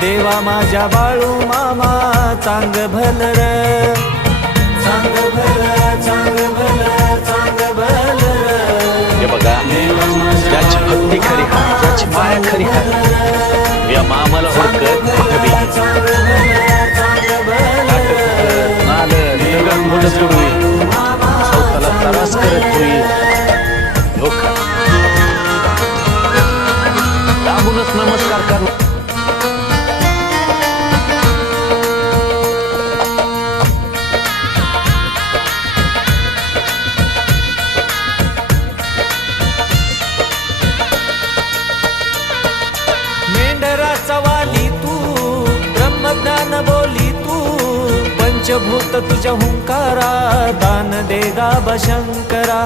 देवा माझ्या बाळू मामा चांग भलर, चांग भल, चांग भल, चांग भलर. हे बघा, ज्याची भक्ती खरी आहे, ज्याची माया खरी आहे, या मामाला ओळखत कुठं बी नाल सोडवी स्वतःला त्रास करत होईल धोका. दाबूनच नमस्कार करणं. मेंढराचा वाली तू, ब्रह्मज्ञान बोली तू, पंचभूत तुझ्या हुंकारा दान दे दाब शंकरा.